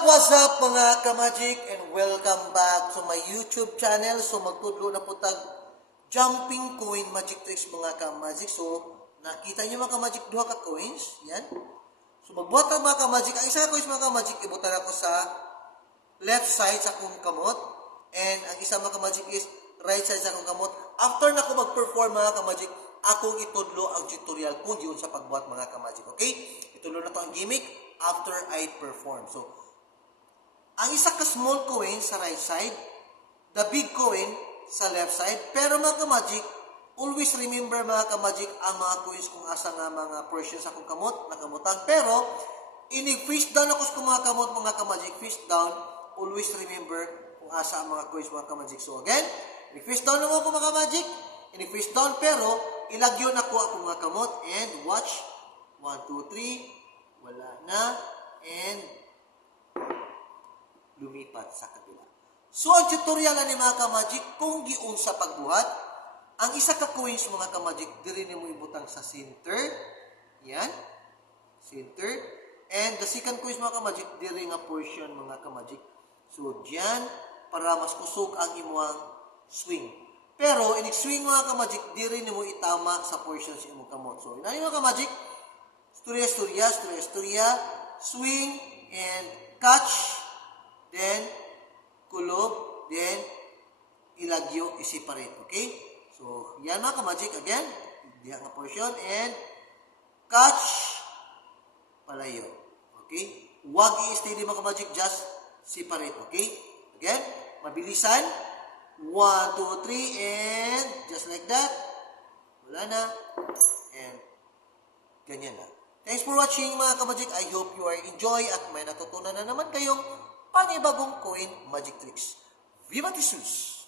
What's up mga ka-magic and welcome back to my YouTube channel. So magtudlo na po tag jumping coin magic tricks mga ka-magic. So nakita niyo mga ka-magic duha ka coins, yan. So magbuhat ka mga ka-magic. Ang isa ka coins mga ka-magic ibutan ako sa left side sa akong kamot and ang isa mga ka-magic is right side sa akong kamot. After na ko mag-perform mga ka-magic, akong itudlo ang tutorial ko yun sa pagbuhat mga ka-magic. Okay? Itudlo na to ang gimmick after I perform. So, ang isa ka small coin sa right side, the big coin sa left side. Pero mga ka-magic, always remember mga ka-magic ang mga coins kung asa nga mga portions akong kamot, nakamutan. Pero, ini-face down ako sa mga kamot, mga ka-magic, face down, always remember kung asa ang mga coins mga ka-magic. So again, ini-face down naman ako mga ka-magic, ini-face down, pero ilagyon ako akong mga kamot and watch, 1, 2, 3, wala na, and lumipat sa kabila. So, ang tutorial na ni mga ka-magic, kung giun sa pagbuhat, ang isa ka coins mga ka-magic, diri ni mo ibutang sa center. Yan. Center. And the second coins mga ka-magic, diri nga portion mga ka-magic. So, diyan, para mas kusog ang imuang swing. Pero, inig-swing mga ka-magic, diri ni mo itama sa portion sa imong kamot. So, inani mga ka-magic, storya, swing, and catch, then kulob, then ilagyo, i-separate. Okay? So, yan mga ka-magic. Again, diha nga portion, and catch, palayo. Okay? Huwag i-steady mga ka-magic, just separate. Okay? Again, mabilisan. 1, 2, 3, and just like that. Wala na. And ganyan na. Thanks for watching mga ka-magic. I hope you are enjoy at may natutunan na naman kayong panibagong coin magic tricks. Viva Jesus!